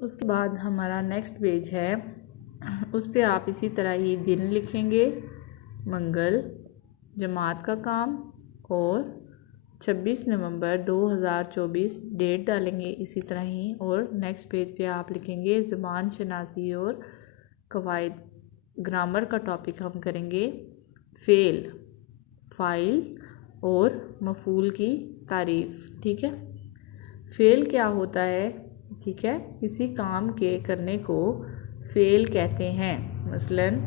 उसके बाद हमारा नेक्स्ट पेज है, उस पर आप इसी तरह ही दिन लिखेंगे, मंगल, जमात का काम और 26 नवंबर 2024 डेट डालेंगे इसी तरह ही। और नेक्स्ट पेज पे आप लिखेंगे ज़बान शनासी और कवायद, ग्रामर का टॉपिक हम करेंगे फ़ेल, फ़ाइल और मफ़ूल की तारीफ़। ठीक है, फ़ेल क्या होता है? ठीक है, किसी काम के करने को फ़ेल कहते हैं। मसलन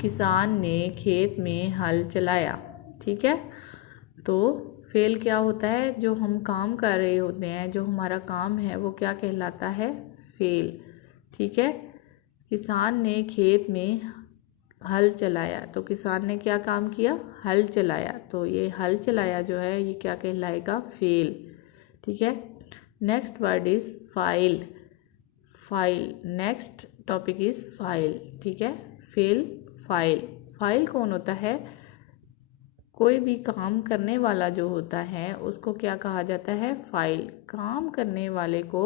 किसान ने खेत में हल चलाया। ठीक है, तो फ़ेल क्या होता है? जो हम काम कर रहे होते हैं, जो हमारा काम है, वो क्या कहलाता है? फ़ेल। ठीक है, किसान ने खेत में हल चलाया, तो किसान ने क्या काम किया? हल चलाया। तो ये हल चलाया जो है ये क्या कहलाएगा? फ़ेल। ठीक है, next word is file. File, next topic is file. ठीक है, फ़ेल, फाइल। फाइल कौन होता है? कोई भी काम करने वाला जो होता है उसको क्या कहा जाता है? फाइल। काम करने वाले को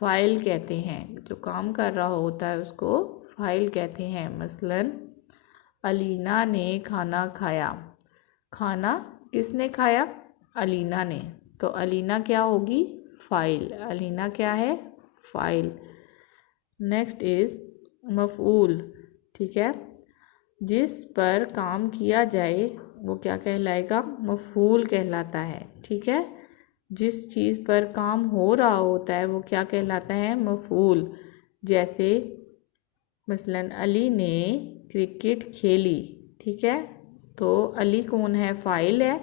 फाइल कहते हैं, जो काम कर रहा होता है उसको फाइल कहते हैं। मसलन अलीना ने खाना खाया। खाना किसने खाया? अलीना ने। तो अलीना क्या होगी? फाइल। अलीना क्या है? फाइल। नेक्स्ट इज़ मफ़ऊल। ठीक है, जिस पर काम किया जाए वो क्या कहलाएगा? मफ़ऊल कहलाता है। ठीक है, जिस चीज़ पर काम हो रहा होता है वो क्या कहलाता है? मफ़ऊल। जैसे मसलन अली ने क्रिकेट खेली। ठीक है, तो अली कौन है? फाइल है,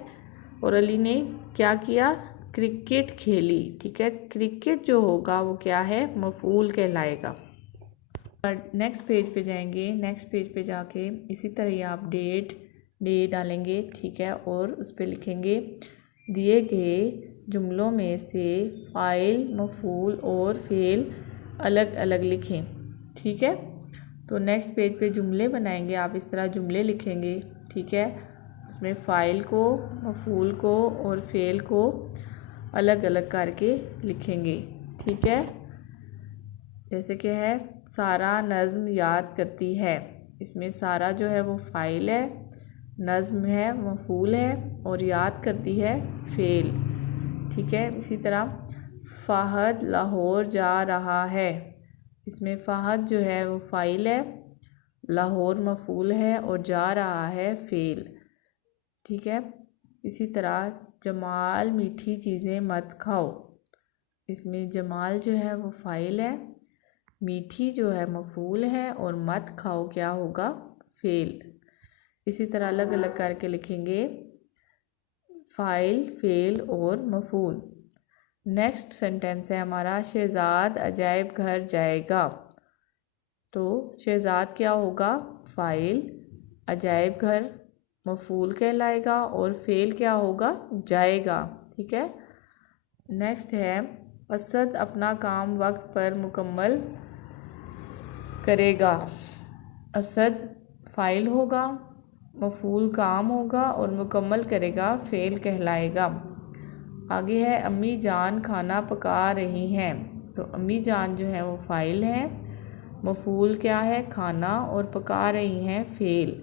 और अली ने क्या किया? क्रिकेट खेली। ठीक है, क्रिकेट जो होगा वो क्या है? मफ़ऊल कहलाएगा। नेक्स्ट पेज पे जाएंगे, नेक्स्ट पेज पे जाके इसी तरह ही आप डेट डे डालेंगे। ठीक है, और उस पर लिखेंगे दिए गए जुमलों में से फ़ाइल, मफ़ऊल और फ़ेल अलग अलग लिखें। ठीक है, तो नेक्स्ट पेज पे जुमले बनाएंगे, आप इस तरह जुमले लिखेंगे। ठीक है, उसमें फ़ाइल को, मफ़ऊल को और फ़ेल को अलग अलग करके लिखेंगे। ठीक है, जैसे कि है सारा नज़्म याद करती है। इसमें सारा जो है वो फ़ाइल है, नज़्म है मफ़ऊल है और याद करती है फ़ेल। ठीक है, इसी तरह फ़हद लाहौर जा रहा है। इसमें फ़हद जो है वो फ़ाइल है, लाहौर मफ़ऊल है और जा रहा है फ़ेल। ठीक है, इसी तरह जमाल मीठी चीज़ें मत खाओ। इसमें जमाल जो है वो फ़ाइल है, मीठी जो है मफ़ऊल है और मत खाओ क्या होगा? फ़ेल। इसी तरह अलग अलग करके लिखेंगे फ़ाइल, फ़ेल और मफ़ऊल। नेक्स्ट सेंटेंस है हमारा शहज़ाद अजायब घर जाएगा। तो शहज़ाद क्या होगा? फ़ाइल, अजायब घर मफ़ऊल कहलाएगा और फ़ेल क्या होगा? जाएगा। ठीक है, नेक्स्ट है असद अपना काम वक्त पर मुकम्मल करेगा। असद फ़ाइल होगा, मफ़ऊल काम होगा और मुकम्मल करेगा फ़ेल कहलाएगा। आगे है अम्मी जान खाना पका रही हैं। तो अम्मी जान जो है वो फ़ाइल है, मफ़ऊल क्या है? खाना, और पका रही हैं फ़ेल।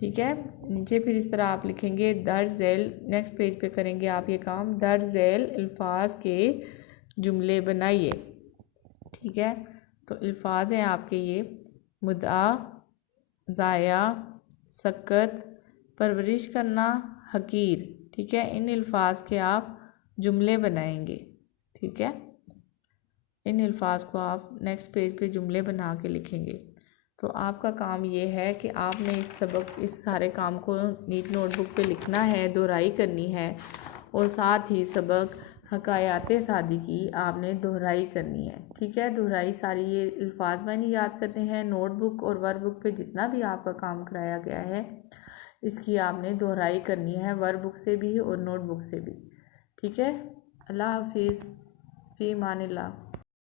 ठीक है, नीचे फिर इस तरह आप लिखेंगे दर्ज झैल। नेक्स्ट पेज पे करेंगे आप ये काम, दर्ज झैल अल्फाज के जुमले बनाइए। ठीक है, तो अल्फाज हैं आपके ये मुद्दा, ज़ाया, सकत, परवरिश करना, हकीर। ठीक है, इन अल्फाज के आप जुमले बनाएंगे। ठीक है, इन अल्फाज को आप नेक्स्ट पेज पे जुमले बना के लिखेंगे। तो आपका काम ये है कि आपने इस सारे काम को नीट नोटबुक पे लिखना है, दोहराई करनी है और साथ ही सबक हकायात सादी की आपने दोहराई करनी है। ठीक है, दोहराई सारी ये अल्फाज मैंने याद करते हैं। नोटबुक और वर्कबुक पे जितना भी आपका काम कराया गया है इसकी आपने दोहराई करनी है, वर्कबुक से भी और नोटबुक से भी। ठीक है, अल्लाह हाफिज़, फ़ी अमानिल्लाह।